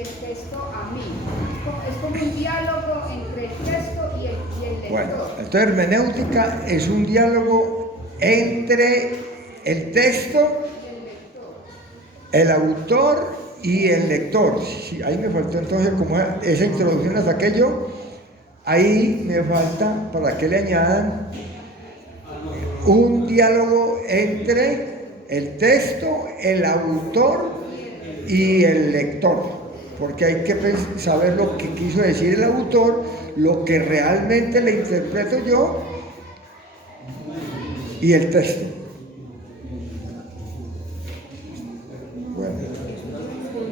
del texto a mí. Es como un diálogo entre el texto y el lector. Bueno, entonces hermenéutica es un diálogo entre el texto, el autor y el lector. Sí, ahí me faltó entonces como esa introducción hasta aquello. Ahí me falta para que le añadan un diálogo entre el texto, el autor y el lector, porque hay que saber lo que quiso decir el autor, lo que realmente le interpreto yo y el texto. Bueno,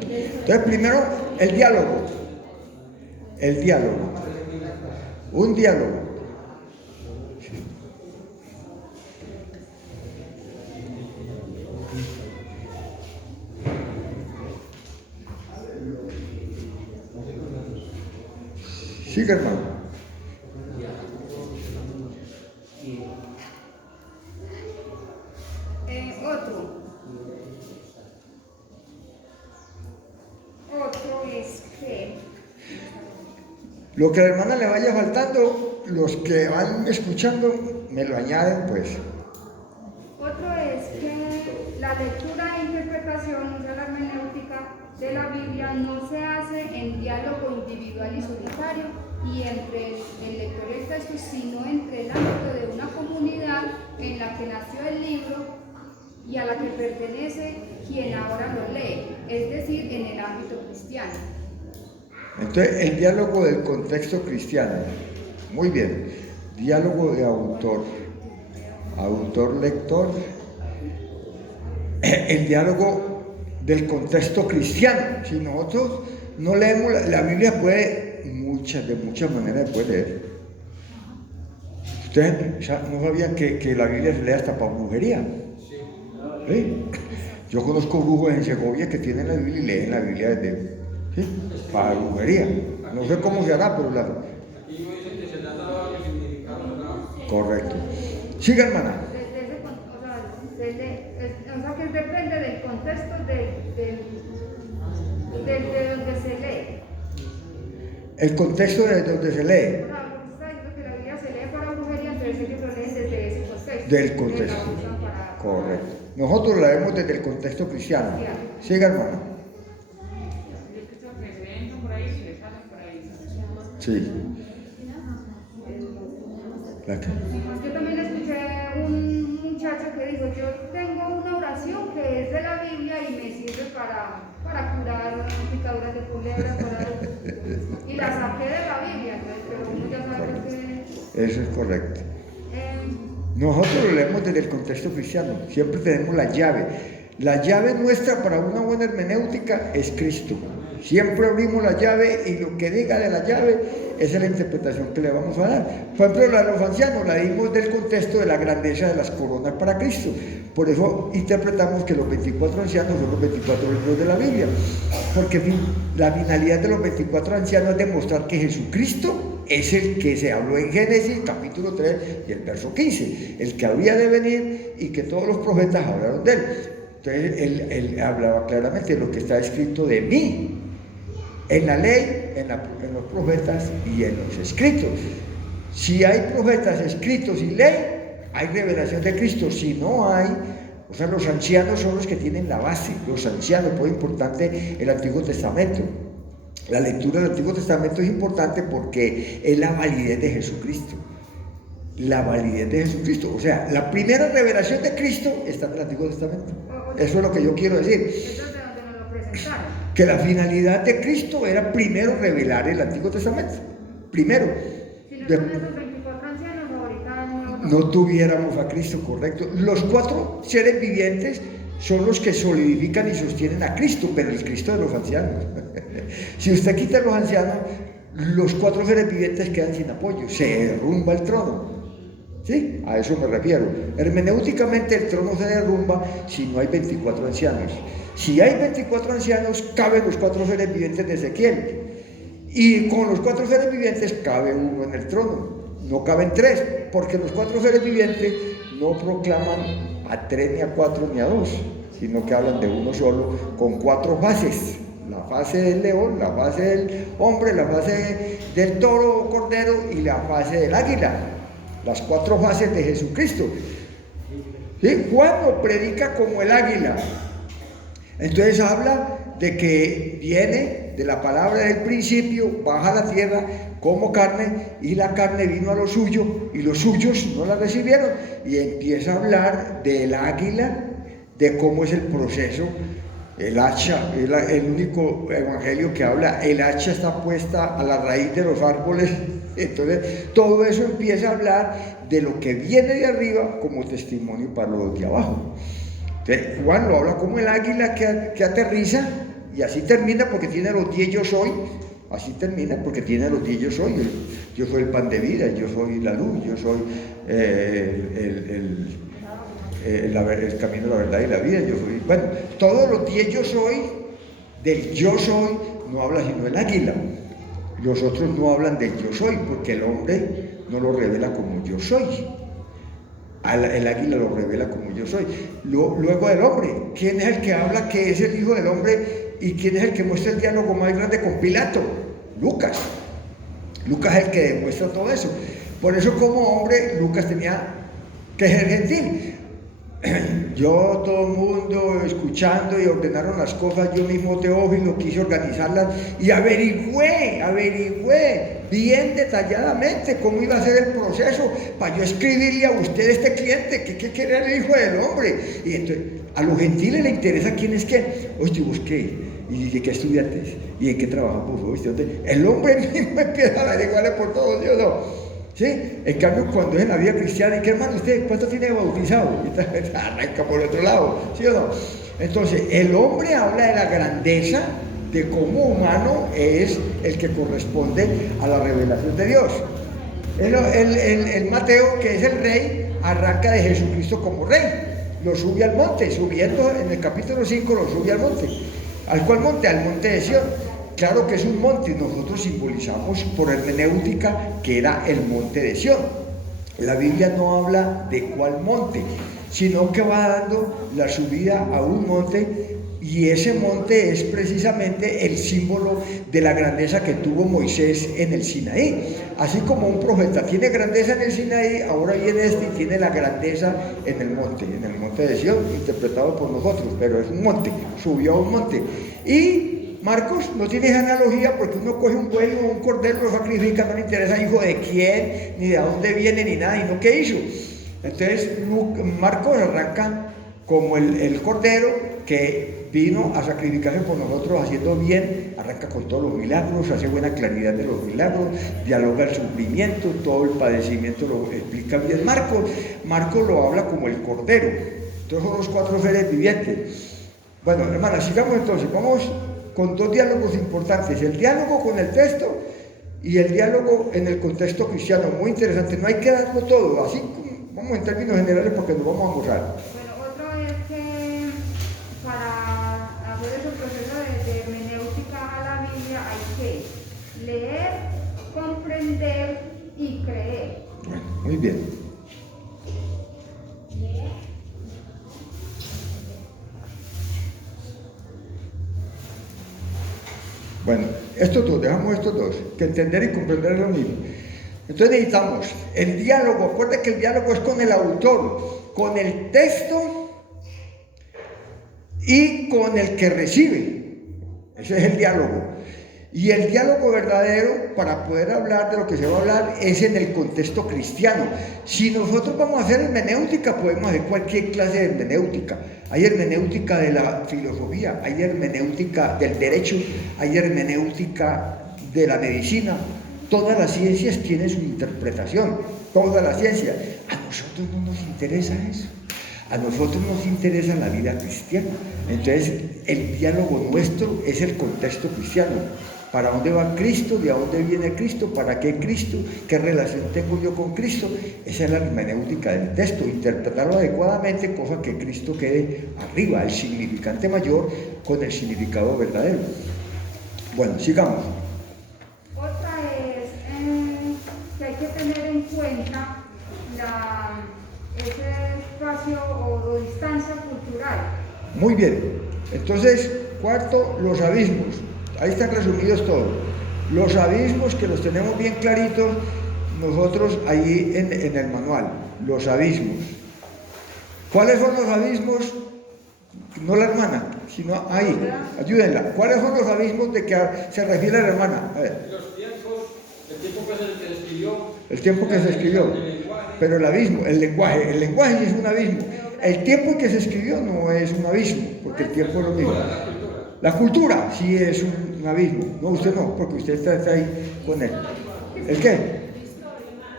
entonces primero el diálogo, un diálogo. Sigue, hermano. Otro es que lo que a la hermana le vaya faltando, los que van escuchando me lo añaden, pues. Otro es que la lectura e interpretación de la hermenéutica de la Biblia no se hace en diálogo individual y solitario y entre el lector y el texto, sino entre el ámbito de una comunidad en la que nació el libro y a la que pertenece quien ahora lo lee, es decir, en el ámbito cristiano. Entonces, el diálogo del contexto cristiano. Muy bien. Diálogo de autor. Autor-lector. El diálogo del contexto cristiano. Si nosotros no leemos la Biblia, de muchas maneras se puede leer. Ustedes no sabían que la Biblia se lee hasta para brujería. ¿Sí? Yo conozco brujos en Segovia que tienen la Biblia y leen la Biblia desde, ¿sí? Para brujería. No sé cómo se hará, pero correcto. Siga, hermana. O sea, que depende del contexto de donde se lee. El contexto de donde se lee. O sea, usted está diciendo que la Biblia se lee para brujería, entonces ellos lo leen desde ese contexto. Del contexto. Correcto. Nosotros la vemos desde el contexto cristiano. Siga, hermano. Sí. Yo también escuché un muchacho que dijo, yo tengo una oración que es de la Biblia y me sirve para curar picaduras de culebra, y la saqué de la Biblia, entonces, pero uno ya sabe que... Eso es correcto. Nosotros lo leemos desde el contexto cristiano, siempre tenemos la llave. La llave nuestra para una buena hermenéutica es Cristo. Siempre abrimos la llave y lo que diga de la llave, esa es la interpretación que le vamos a dar. Por ejemplo, la de los ancianos la dimos del contexto de la grandeza de las coronas para Cristo. Por eso interpretamos que los 24 ancianos son los 24 libros de la Biblia. Porque la finalidad de los 24 ancianos es demostrar que Jesucristo es el que se habló en Génesis capítulo 3 y el verso 15, el que había de venir y que todos los profetas hablaron de él. Entonces él hablaba claramente de lo que está escrito de mí, en la ley, en los profetas y en los escritos. Si hay profetas, escritos y ley, hay revelación de Cristo. Si no hay, o sea, los ancianos son los que tienen la base. Los ancianos, muy importante, el Antiguo Testamento. La lectura del Antiguo Testamento es importante porque es la validez de Jesucristo. La validez de Jesucristo. O sea, la primera revelación de Cristo está en el Antiguo Testamento. Eso es lo que yo quiero decir. Eso es de donde nos lo presentaron. Que la finalidad de Cristo era primero revelar el Antiguo Testamento. Primero. Si no son esos 24 ancianos, ahorita no tuviéramos a Cristo, correcto. Los 4 seres vivientes son los que solidifican y sostienen a Cristo, pero el Cristo de los ancianos. Si usted quita a los ancianos, los 4 seres vivientes quedan sin apoyo, se derrumba el trono. ¿Sí? A eso me refiero. Hermenéuticamente el trono se derrumba si no hay 24 ancianos. Si hay 24 ancianos, caben los 4 seres vivientes de Ezequiel. Y con los 4 seres vivientes cabe uno en el trono. No caben 3, porque los 4 seres vivientes no proclaman a 3, ni a 4, ni a 2, sino que hablan de uno solo, con 4 fases. la fase del león, la fase del hombre, la fase del toro o cordero y la fase del águila. Las 4 fases de Jesucristo. ¿Sí? Juan lo predica como el águila. Entonces habla de que viene de la palabra del principio, baja a la tierra como carne, y la carne vino a lo suyo, y los suyos no la recibieron. Y empieza a hablar del águila, de cómo es el proceso. El hacha, es el único evangelio que habla, el hacha está puesta a la raíz de los árboles. Entonces, todo eso empieza a hablar de lo que viene de arriba como testimonio para los de abajo. Entonces, Juan lo habla como el águila que aterriza, y así termina porque tiene los 10 yo soy. Así termina porque tiene los 10 yo soy. Yo soy el pan de vida, yo soy la luz, yo soy el camino, la verdad y la vida. Yo soy, bueno, todos los 10 yo soy, del yo soy no habla sino el águila. Los otros no hablan del yo soy, porque el hombre no lo revela como yo soy. El águila lo revela como yo soy. Luego del hombre, ¿quién es el que habla que es el hijo del hombre? ¿Y quién es el que muestra el diálogo más grande con Pilato? Lucas. Lucas es el que demuestra todo eso. Por eso, como hombre, Lucas tenía que ser gentil. Yo, todo el mundo escuchando y ordenaron las cosas, yo mismo Teófilo quise organizarlas y averigüé bien detalladamente cómo iba a ser el proceso para yo escribirle a usted este cliente que era el hijo del hombre. Y entonces a los gentiles le interesa quién es qué. Oye, busqué, y de qué estudiantes, y en qué trabajamos. El hombre mismo empieza a averiguarle por todo, Dios no. ¿Sí? En cambio, cuando es en la vida cristiana, ¿y qué hermano usted? ¿Cuánto tiene bautizado? Y arranca por otro lado, ¿sí o no? Entonces, el hombre habla de la grandeza de cómo humano es el que corresponde a la revelación de Dios. El Mateo, que es el rey, arranca de Jesucristo como rey. Lo sube al monte, subiendo en el capítulo 5 lo sube al monte. ¿Al cual monte? Al monte de Sión. Claro que es un monte, nosotros simbolizamos por hermenéutica que era el monte de Sión. La Biblia no habla de cuál monte, sino que va dando la subida a un monte, y ese monte es precisamente el símbolo de la grandeza que tuvo Moisés en el Sinaí. Así como un profeta tiene grandeza en el Sinaí, ahora viene este y tiene la grandeza en el monte de Sión, interpretado por nosotros, pero es un monte, subió a un monte. Y Marcos no tiene esa analogía porque uno coge un buey o un cordero, lo sacrifica, no le interesa hijo de quién, ni de dónde viene, ni nada, y no qué hizo. Entonces Marcos arranca como el cordero que vino a sacrificarse por nosotros haciendo bien, arranca con todos los milagros, hace buena claridad de los milagros, dialoga el sufrimiento, todo el padecimiento lo explica bien Marcos lo habla como el cordero. Entonces son los 4 seres vivientes. Bueno, hermanas, sigamos entonces, vamos con 2 diálogos importantes, el diálogo con el texto y el diálogo en el contexto cristiano, muy interesante. No hay que darlo todo, así vamos en términos generales porque nos vamos a borrar. Bueno, otro es que para hacer ese proceso de hermenéutica a la Biblia hay que leer, comprender y creer. Bueno, muy bien. Bueno, dejamos estos dos, que entender y comprender es lo mismo. Entonces necesitamos el diálogo. Acuérdense que el diálogo es con el autor, con el texto y con el que recibe. Ese es el diálogo. Y el diálogo verdadero, para poder hablar de lo que se va a hablar, es en el contexto cristiano. Si nosotros vamos a hacer hermenéutica, podemos hacer cualquier clase de hermenéutica. Hay hermenéutica de la filosofía, hay hermenéutica del derecho, hay hermenéutica de la medicina. Todas las ciencias tienen su interpretación, todas las ciencias. A nosotros no nos interesa eso. A nosotros nos interesa la vida cristiana. Entonces, el diálogo nuestro es el contexto cristiano. ¿Para dónde va Cristo? ¿De dónde viene Cristo? ¿Para qué Cristo? ¿Qué relación tengo yo con Cristo? Esa es la hermenéutica del texto, interpretarlo adecuadamente, cosa que Cristo quede arriba, el significante mayor con el significado verdadero. Bueno, sigamos. Otra es que hay que tener en cuenta ese espacio o distancia cultural. Muy bien, entonces Cuarto, los abismos. Ahí están resumidos todos. Los abismos que los tenemos bien claritos nosotros ahí en el manual. Los abismos. ¿Cuáles son los abismos? No la hermana, sino ahí. Ayúdenla. ¿Cuáles son los abismos de que se refiere la hermana? A ver. Los tiempos, el tiempo que se escribió. El tiempo que se escribió. Pero el abismo, el lenguaje sí es un abismo. El tiempo que se escribió no es un abismo, porque el tiempo es lo mismo. La cultura sí es un abismo. No, usted no, porque usted está ahí con él. ¿El qué?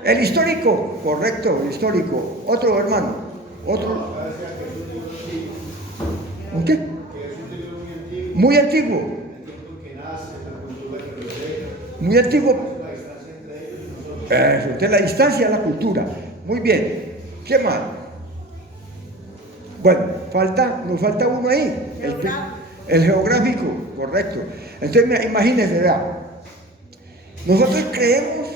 El histórico, correcto, el histórico. Otro hermano, otro. ¿Un qué? Muy antiguo. Muy antiguo. De la distancia a la cultura. Muy bien. ¿Qué más? Bueno, nos falta uno ahí. El geográfico, correcto. Entonces, mira, imagínense, vea. Nosotros creemos,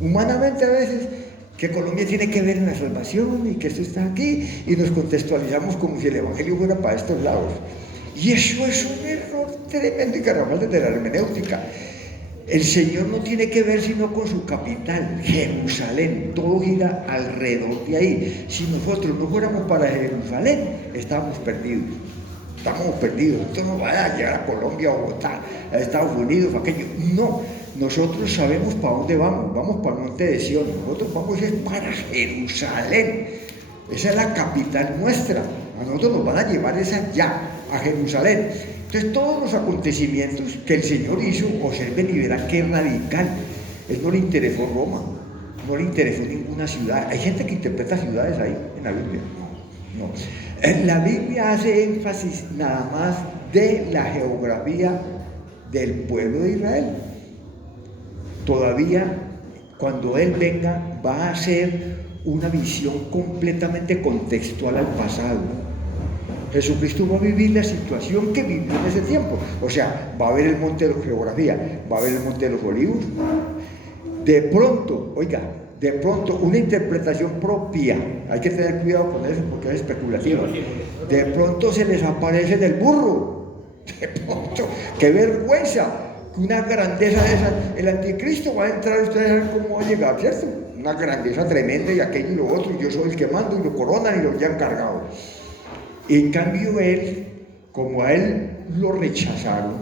humanamente a veces, que Colombia tiene que ver en la salvación y que esto está aquí, y nos contextualizamos como si el Evangelio fuera para estos lados. Y eso es un error tremendo y carnaval desde la hermenéutica. El Señor no tiene que ver sino con su capital, Jerusalén. Todo gira alrededor de ahí. Si nosotros no fuéramos para Jerusalén, estábamos perdidos. Estamos perdidos. Esto no va a llegar a Colombia, a Bogotá, a Estados Unidos, aquello. No, nosotros sabemos para dónde vamos. Vamos para el monte de Sion. Nosotros vamos para Jerusalén. Esa es la capital nuestra. A nosotros nos van a llevar esa ya, a Jerusalén. Entonces todos los acontecimientos que el Señor hizo, observen y verán que es radical. Él no le interesó Roma, no le interesó ninguna ciudad. Hay gente que interpreta ciudades ahí en la Biblia. No. En la Biblia hace énfasis nada más de la geografía del pueblo de Israel. Todavía cuando Él venga va a ser una visión completamente contextual al pasado. Jesucristo va a vivir la situación que vivió en ese tiempo. O sea, va a haber el monte de la geografía, va a haber el monte de los olivos. De pronto, oiga, una interpretación propia. Hay que tener cuidado con eso porque es especulativo. De pronto se les aparece del burro. De pronto, qué vergüenza. Una grandeza de esa. El anticristo va a entrar, ustedes saben cómo va a llegar, ¿cierto? Una grandeza tremenda y aquello y lo otro. Yo soy el que mando y lo coronan y lo llevan cargado. En cambio él, como a él lo rechazaron,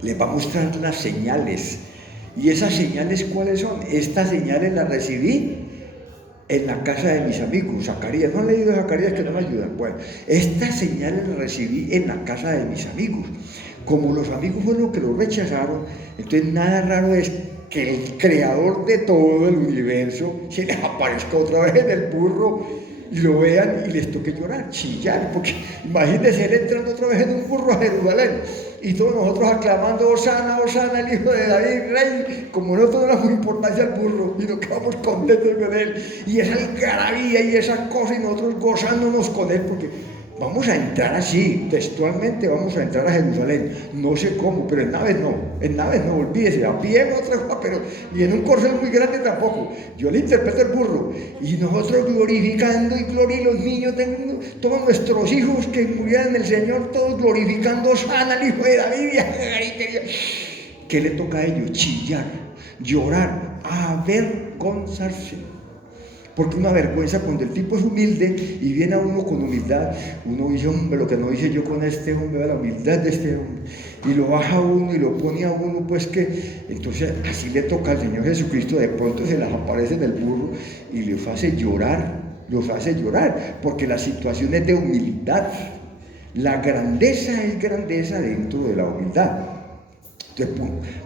les va a mostrar las señales. ¿Y esas señales cuáles son? Estas señales las recibí en la casa de mis amigos. Zacarías, ¿no han leído Zacarías que no me ayudan? Bueno, estas señales las recibí en la casa de mis amigos. Como los amigos fueron los que lo rechazaron, entonces nada raro es que el creador de todo el universo se les aparezca otra vez en el burro y lo vean y les toque llorar, chillar, porque imagínense él entrando otra vez en un burro a Jerusalén y todos nosotros aclamando Hosana, Hosana, el hijo de David, rey, como no le damos importancia al burro y nos quedamos contentos con él y esa algarabía y esa cosa y nosotros gozándonos con él porque vamos a entrar así, textualmente vamos a entrar a Jerusalén, no sé cómo, pero en naves no, olvídese, a pie en otra cosa, pero ni en un corcel muy grande tampoco. Yo le interpreto el burro y nosotros glorificando y los niños, todos nuestros hijos que murieran en el Señor, todos glorificando sana al hijo de David. ¿Qué le toca a ellos? Chillar, llorar, avergonzarse. Porque una vergüenza cuando el tipo es humilde y viene a uno con humildad, uno dice, hombre, lo que no hice yo con este hombre, la humildad de este hombre, y lo baja a uno y lo pone a uno, pues que, entonces así le toca al Señor Jesucristo, de pronto se les aparece en el burro y los hace llorar, porque la situación es de humildad, la grandeza es grandeza dentro de la humildad. Entonces,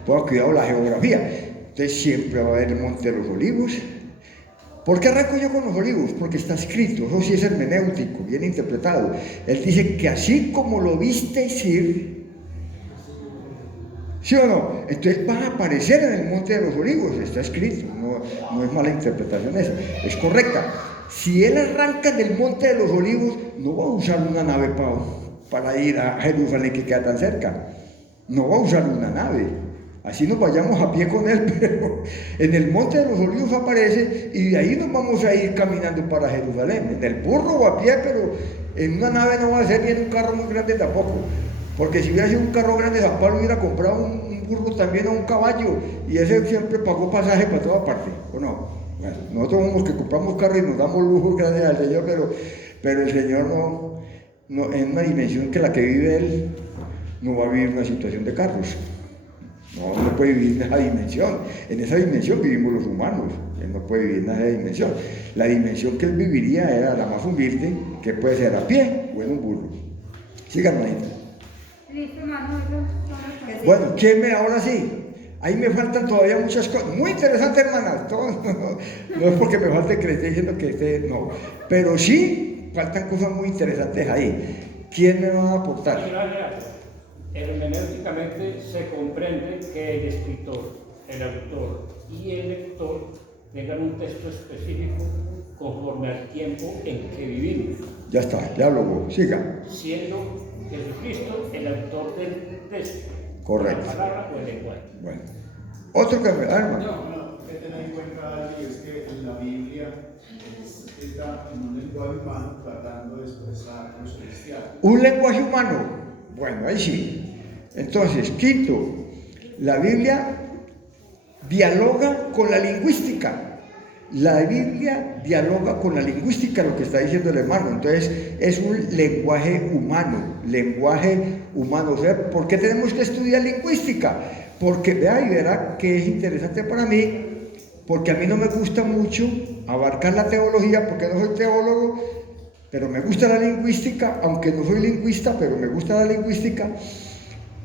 ponga cuidado la geografía, entonces siempre va a haber el monte de los olivos. ¿Por qué arranco yo con los olivos? Porque está escrito, eso sí es hermenéutico, bien interpretado. Él dice que así como lo visteis ir, ¿sí o no? Entonces va a aparecer en el monte de los olivos, está escrito, no es mala interpretación esa, es correcta. Si él arranca del monte de los olivos, no va a usar una nave para ir a Jerusalén que queda tan cerca, no va a usar una nave. Así nos vayamos a pie con él, pero en el monte de los olivos aparece y de ahí nos vamos a ir caminando para Jerusalén, en el burro o a pie, pero En una nave no va a ser ni en un carro muy grande tampoco. Porque si hubiera sido un carro grande, San Pablo hubiera comprado un burro también o un caballo, y ese siempre pagó pasaje para toda parte, ¿o no? Bueno, nosotros somos que compramos carro y nos damos lujo, gracias al Señor, pero el Señor no, en una dimensión que la que vive Él, no va a vivir una situación de carros. No puede vivir en esa dimensión. En esa dimensión vivimos los humanos. Él no puede vivir en esa dimensión. La dimensión que él viviría era la más humilde, que puede ser a pie o en un burro. Sigan, manita. Listo, hermano, eso son las Bueno, ahora sí. Ahí me faltan todavía muchas cosas. Muy interesante, hermanas. No es porque me falte que le esté diciendo que esté, no. Pero sí, faltan cosas muy interesantes ahí. ¿Quién me va a aportar? Hermenéuticamente se comprende que el escritor, el autor y el lector tengan un texto específico conforme al tiempo en que vivimos. Ya está, ya habló, siga. Siendo Jesucristo el autor del texto, correcto, la palabra o el lenguaje. Bueno, otro que me da, hermano. No, hay que tener en cuenta algo, y es que la Biblia es escrita en un lenguaje humano tratando de expresar los cristianos. Un lenguaje humano. Bueno, ahí sí. Entonces, quinto, la Biblia dialoga con la lingüística. La Biblia dialoga con la lingüística, lo que está diciendo el hermano. Entonces, es un lenguaje humano. O sea, ¿por qué tenemos que estudiar lingüística? Porque vea y verá que es interesante para mí, porque a mí no me gusta mucho abarcar la teología, porque no soy teólogo, pero me gusta la lingüística, aunque no soy lingüista, pero me gusta la lingüística,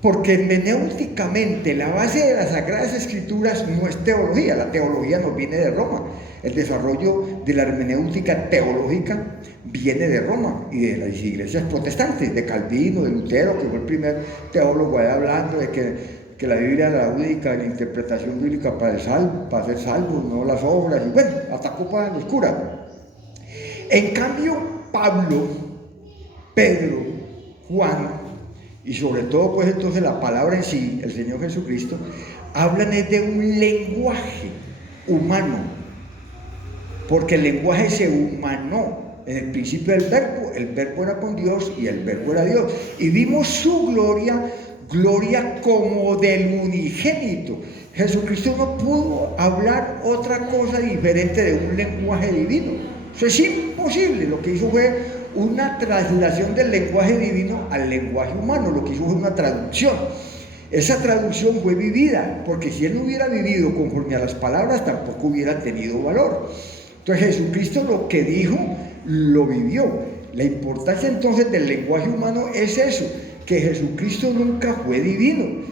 porque hermenéuticamente la base de las Sagradas Escrituras no es teología, la teología nos viene de Roma, el desarrollo de la hermenéutica teológica viene de Roma y de las iglesias protestantes, de Calvino, de Lutero, que fue el primer teólogo ahí hablando de que la Biblia era la única la interpretación bíblica para ser salvo, no las obras, y bueno, atacó para los curas. En cambio, Pablo, Pedro, Juan, y sobre todo pues entonces la palabra en sí, el Señor Jesucristo, hablan de un lenguaje humano, porque el lenguaje se humanó. En el principio el verbo era con Dios y el verbo era Dios, y vimos su gloria como del unigénito. Jesucristo no pudo hablar otra cosa diferente de un lenguaje divino. Eso es imposible. Lo que hizo fue una traslación del lenguaje divino al lenguaje humano. Lo que hizo fue una traducción. Esa traducción fue vivida, porque si él no hubiera vivido conforme a las palabras, tampoco hubiera tenido valor. Entonces Jesucristo lo que dijo, lo vivió. La importancia entonces del lenguaje humano es eso, que Jesucristo nunca fue divino.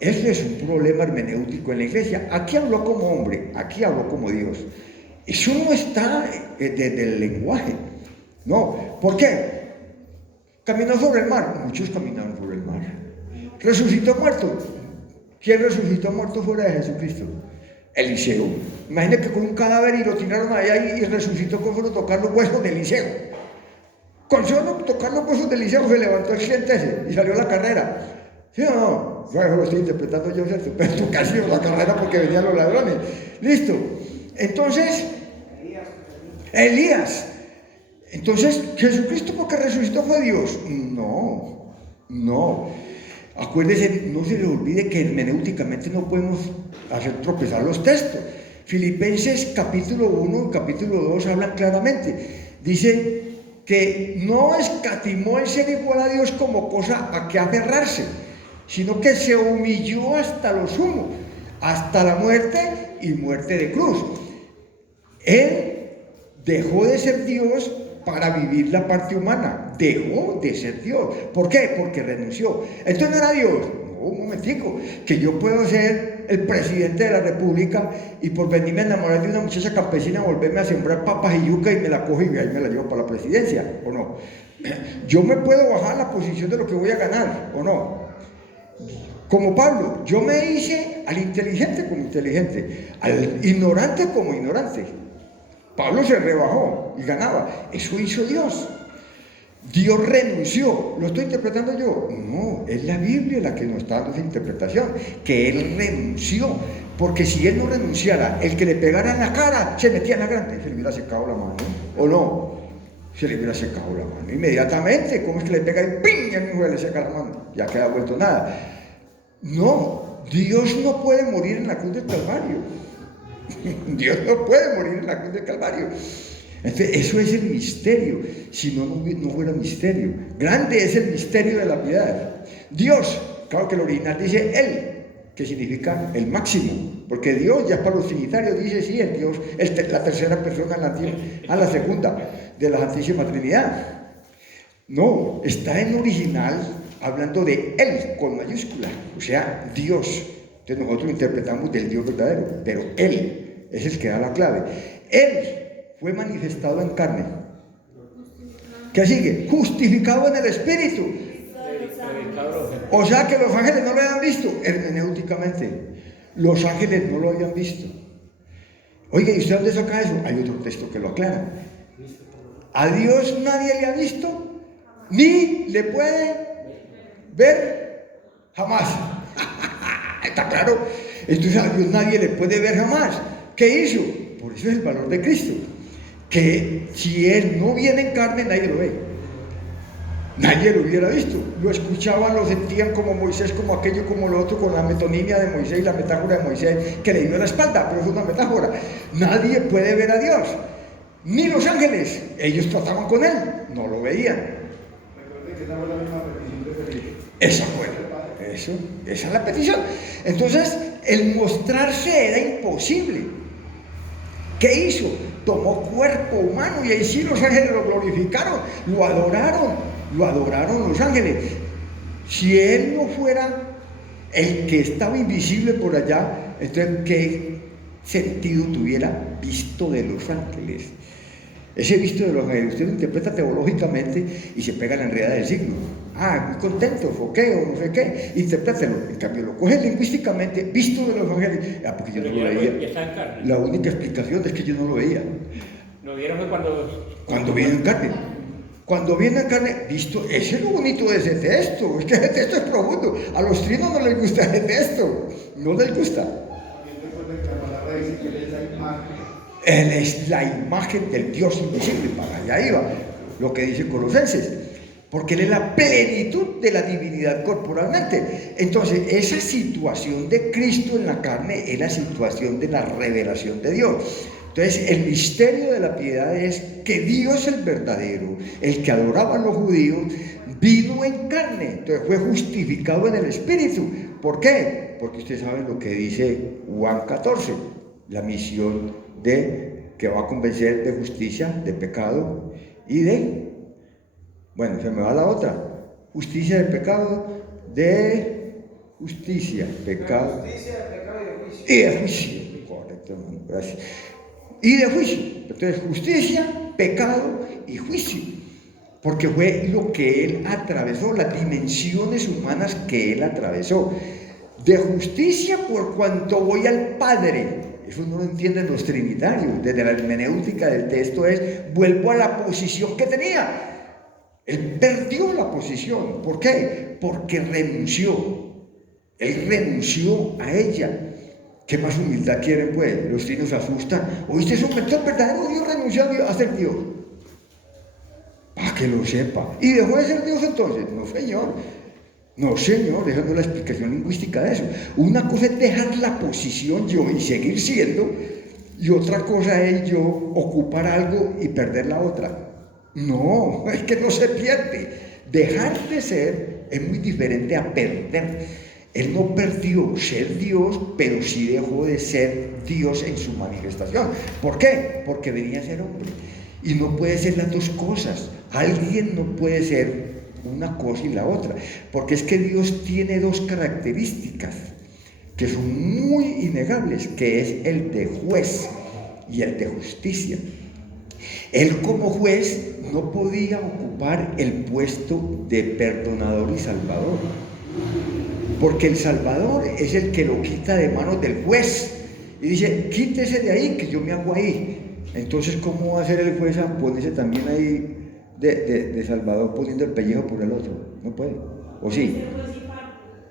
Eso es un problema hermenéutico en la iglesia. Aquí habló como hombre, aquí habló como Dios. Eso no está desde el lenguaje. No, ¿por qué? Caminó sobre el mar, muchos caminaron sobre el mar. Resucitó muerto. ¿Quién resucitó muerto fuera de Jesucristo? Eliseo. Imagínate que con un cadáver y lo tiraron allá y resucitó con solo tocar los huesos de Eliseo. Con solo tocar los huesos de Eliseo se levantó el cliente ese y salió a la carrera. ¿Sí o no? Bueno, lo estoy interpretando yo, ¿cierto? Pero tú casi la carrera porque venían los ladrones. Listo. Entonces, Elías. Entonces, ¿Jesucristo porque resucitó fue Dios? No. Acuérdense, no se les olvide que hermenéuticamente no podemos hacer tropezar los textos. Filipenses capítulo 1 y capítulo 2 hablan claramente. Dice que no escatimó el ser igual a Dios como cosa a que aferrarse, sino que se humilló hasta lo sumo, hasta la muerte y muerte de cruz. Él dejó de ser Dios para vivir la parte humana, dejó de ser Dios. ¿Por qué? Porque renunció. Entonces no era Dios. No, un momentico, que yo puedo ser el presidente de la república y por venirme a enamorar de una muchacha campesina volverme a sembrar papas y yuca y me la cojo y ahí me la llevo para la presidencia, ¿o no? Yo me puedo bajar la posición de lo que voy a ganar, ¿o no? Como Pablo, yo me hice al inteligente como inteligente, al ignorante como ignorante. Pablo se rebajó y ganaba. Eso hizo Dios. Dios renunció. ¿Lo estoy interpretando yo? No, es la Biblia la que nos está dando esa interpretación, que Él renunció. Porque si Él no renunciara, el que le pegara en la cara se metía en la grande, se le hubiera secado la mano, ¿o no? se le hubiera secado la mano. Inmediatamente, ¿cómo es que le pega y ¡ping! Y a mi mujer le seca la mano, ya queda vuelto nada. No, Dios no puede morir en la cruz del Calvario. Dios no puede morir en la cruz del Calvario. Entonces, eso es el misterio. Si no, no fuera misterio. Grande es el misterio de la piedad. Dios, claro que el original dice Él, que significa el máximo, porque Dios ya para los trinitarios dice sí, el Dios, la tercera persona, la segunda de la Santísima Trinidad. No, está en original hablando de Él con mayúscula, o sea, Dios. Entonces nosotros interpretamos del Dios verdadero, pero Él es el que da la clave. Él fue manifestado en carne. ¿Qué sigue? Justificado en el Espíritu. O sea que los ángeles no lo habían visto, hermenéuticamente. Los ángeles no lo habían visto. Oiga, ¿y usted dónde saca eso? Hay otro texto que lo aclara. A Dios nadie le ha visto, ni le puede ver jamás. ¿Está claro? Entonces a Dios nadie le puede ver jamás. ¿Qué hizo? Por eso es el valor de Cristo. Que si Él no viene en carne, nadie lo ve. Nadie lo hubiera visto. Lo escuchaban, lo sentían como Moisés, como aquello, como lo otro, con la metonimia de Moisés y la metáfora de Moisés que le dio la espalda, pero es una metáfora. Nadie puede ver a Dios, ni los ángeles. Ellos trataban con Él, no lo veían. Recuerden que esa fue la misma petición de Felipe. Esa es la petición. Entonces, el mostrarse era imposible. ¿Qué hizo? Tomó cuerpo humano y ahí sí los ángeles lo glorificaron, lo adoraron los ángeles. Si Él no fuera el que estaba invisible por allá, entonces ¿qué sentido tuviera visto de los ángeles? Ese visto de los ángeles, usted lo interpreta teológicamente y se pega la enredada del signo. Muy contento, foqueo, no sé qué, interprételo. En cambio, lo coge lingüísticamente, visto de los ángeles, porque yo no lo veía. La única explicación es que yo no lo veía. ¿Lo vieron cuando viene en carne? Cuando viene en carne, visto, ese es lo bonito de ese texto, es que ese texto es profundo. A los trinos no les gusta ese texto, no les gusta. También recuerden que la palabra dice que Él es la imagen. Él es la imagen del Dios invisible, para allá iba, lo que dice Colosenses, porque Él es la plenitud de la divinidad corporalmente. Entonces, esa situación de Cristo en la carne es la situación de la revelación de Dios. Entonces, el misterio de la piedad es que Dios, el verdadero, el que adoraban los judíos, vino en carne, entonces fue justificado en el Espíritu. ¿Por qué? Porque ustedes saben lo que dice Juan 14, la misión que va a convencer de justicia, de pecado y bueno, se me va la otra, justicia, de pecado, de justicia, pecado, y de juicio, correcto, hermano, gracias, y de juicio. Entonces, justicia, pecado y juicio, porque fue lo que Él atravesó, las dimensiones humanas que Él atravesó. De justicia por cuanto voy al Padre. Eso no lo entienden los trinitarios. Desde la hermenéutica del texto vuelvo a la posición que tenía. Él perdió la posición. ¿Por qué? Porque renunció. Él renunció a ella. ¿Qué más humildad quieren, pues? Los trinos se asustan. ¿Oíste eso? El verdadero Dios renunció a ser Dios. Para que lo sepa. ¿Y dejó de ser Dios entonces? No, Señor. No, Señor, esa no es la explicación lingüística de eso. Una cosa es dejar la posición yo y seguir siendo, y otra cosa es yo ocupar algo y perder la otra. No, es que no se pierde. Dejar de ser es muy diferente a perder. Él no perdió ser Dios, pero sí dejó de ser Dios en su manifestación. ¿Por qué? Porque venía a ser hombre. Y no puede ser las dos cosas. Alguien no puede ser una cosa y la otra, porque es que Dios tiene dos características que son muy innegables, que es el de juez y el de justicia. Él como juez no podía ocupar el puesto de perdonador y salvador, porque el salvador es el que lo quita de manos del juez y dice, quítese de ahí que yo me hago ahí. Entonces, ¿cómo va a ser el juez a ponerse también ahí de salvador poniendo el pellejo por el otro? No puede. ¿O sí?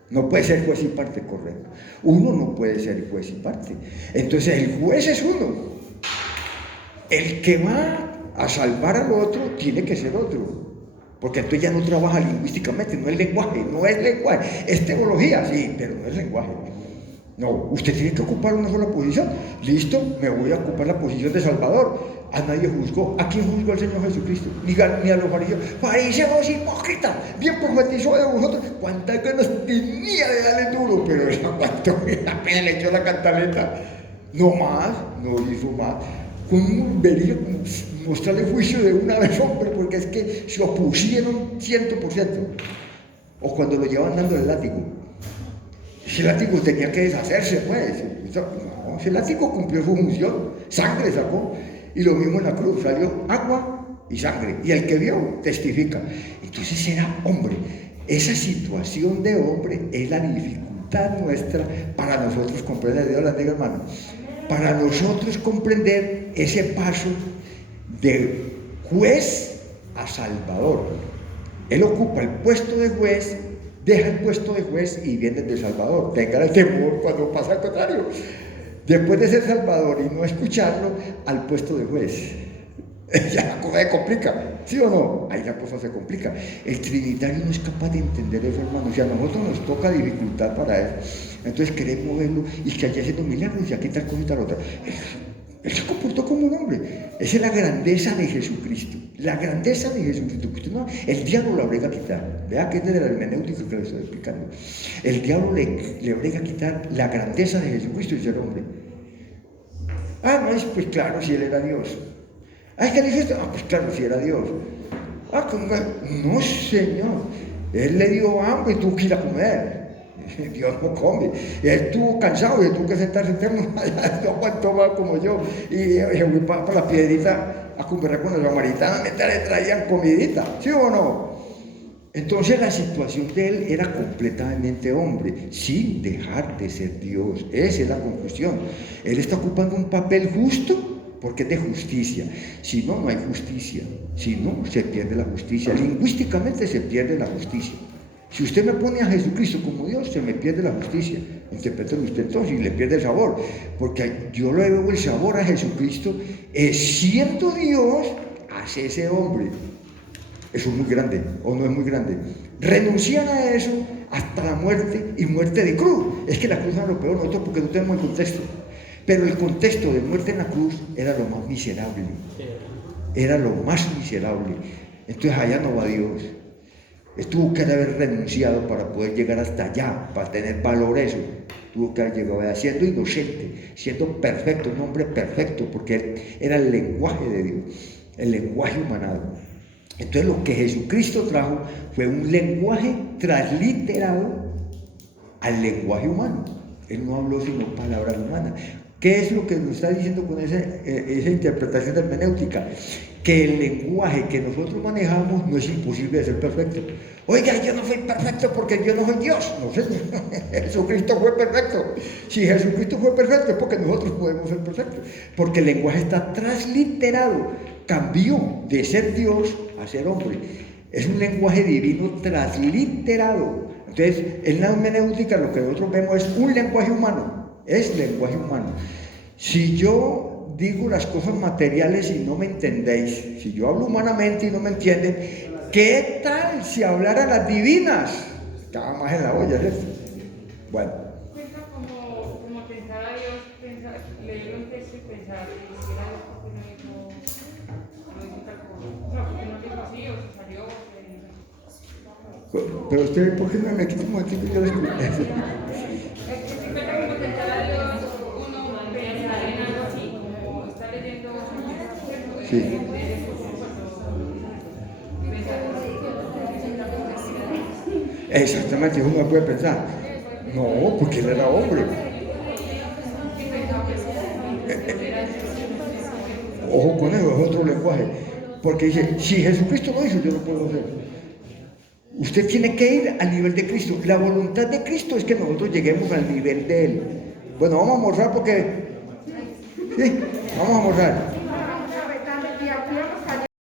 No puede ser juez y parte, correcto. Uno no puede ser juez y parte. Entonces el juez es uno. El que va a salvar al otro, tiene que ser otro. Porque entonces ya no trabaja lingüísticamente, no es lenguaje, es teología, sí, pero no es lenguaje. No, usted tiene que ocupar una sola posición. Listo, me voy a ocupar la posición de Salvador. A nadie juzgó. ¿A quién juzgó el Señor Jesucristo? Ni a los fariseos. Fariseos hipócritas, bien profetizó de vosotros. Cuántas ganas tenía de darle duro, pero él aguantó, apenas le echó la cantaleta. No más, no hizo más. Vería mostrarle juicio de una vez, hombre, porque es que se opusieron 100%. O cuando lo llevaban dando el látigo. Ese látigo tenía que deshacerse, pues. No, ese látigo cumplió su función, sangre sacó. Y lo mismo en la cruz, salió agua y sangre. Y el que vio, testifica. Entonces era hombre. Esa situación de hombre es la dificultad nuestra para nosotros comprender. Dios la bendiga, hermano. Para nosotros comprender ese paso de juez a salvador. Él ocupa el puesto de juez, deja el puesto de juez y viene de salvador. Tenga el temor cuando pasa al contrario. Después de ser salvador y no escucharlo, al puesto de juez. Ya la cosa se complica, ¿sí o no? Ahí la cosa se complica. El trinitario no es capaz de entender eso, hermano. O sea, a nosotros nos toca dificultad para eso. Entonces queremos verlo y que haya sido milagros y aquí tal cosa y tal otra. Él se comportó como un hombre. Esa es la grandeza de Jesucristo. La grandeza de Jesucristo. No, el diablo la obliga a quitar. Vea que es de la hermenéutica que le estoy explicando. El diablo le obliga a quitar la grandeza de Jesucristo y ser hombre. Ah, no, pues claro, si él era Dios. Ah, ¿qué dice esto? Ah, pues claro, si era Dios. Ah, no, Señor. Él le dio hambre y tuvo que ir a comer. Dios no come. Él estuvo cansado y tuvo que sentarse enfermo. No aguantó más como yo. Y se fue para la piedrita a conversar con los samaritanos. Le traían comidita. ¿Sí o no? Entonces la situación de él era completamente hombre, sin dejar de ser Dios. Esa es la conclusión. Él está ocupando un papel justo porque es de justicia. Si no, no hay justicia. Si no, se pierde la justicia. Lingüísticamente se pierde la justicia. Si usted me pone a Jesucristo como Dios, se me pierde la justicia. Interprételo usted entonces y le pierde el sabor. Porque yo le veo el sabor a Jesucristo, siendo Dios, hace ese hombre. Eso es muy grande, o no es muy grande. Renunciar a eso hasta la muerte y muerte de cruz. Es que la cruz es lo peor nosotros porque no tenemos el contexto. Pero el contexto de muerte en la cruz era lo más miserable. Era lo más miserable. Entonces allá no va Dios. Tuvo que haber renunciado para poder llegar hasta allá, para tener valor eso. Tuvo que haber llegado siendo inocente, siendo perfecto, un hombre perfecto, porque él era el lenguaje de Dios, el lenguaje humanado. Entonces lo que Jesucristo trajo fue un lenguaje transliterado al lenguaje humano. Él no habló sino palabras humanas. ¿Qué es lo que nos está diciendo con esa interpretación hermenéutica? Que el lenguaje que nosotros manejamos no es imposible de ser perfecto. Oiga, yo no soy perfecto porque yo no soy Dios. No sé, Jesucristo fue perfecto. Si Jesucristo fue perfecto es porque nosotros podemos ser perfectos. Porque el lenguaje está transliterado. Cambió de ser Dios a ser hombre. Es un lenguaje divino transliterado. Entonces, en la hermenéutica lo que nosotros vemos es un lenguaje humano. Es lenguaje humano. Si yo digo las cosas materiales y no me entendéis, si yo hablo humanamente y no me entienden, ¿qué tal si hablara las divinas? Estaba más en la olla, ¿cierto? Bueno. Cuenta como pensar a Dios, leer un texto y pensar que si era Dios porque no hizo tal cosa. No, porque no dijo así o se salió. Pero usted, ¿por qué no me quita un momentito y yo le escuché? Sí. Exactamente, uno puede pensar. No, porque él era hombre. Ojo con eso, es otro lenguaje. Porque dice, si Jesucristo lo hizo, yo lo puedo hacer. Usted tiene que ir al nivel de Cristo. La voluntad de Cristo es que nosotros lleguemos al nivel de Él. Bueno, vamos a almorzar porque... Sí, vamos a almorzar.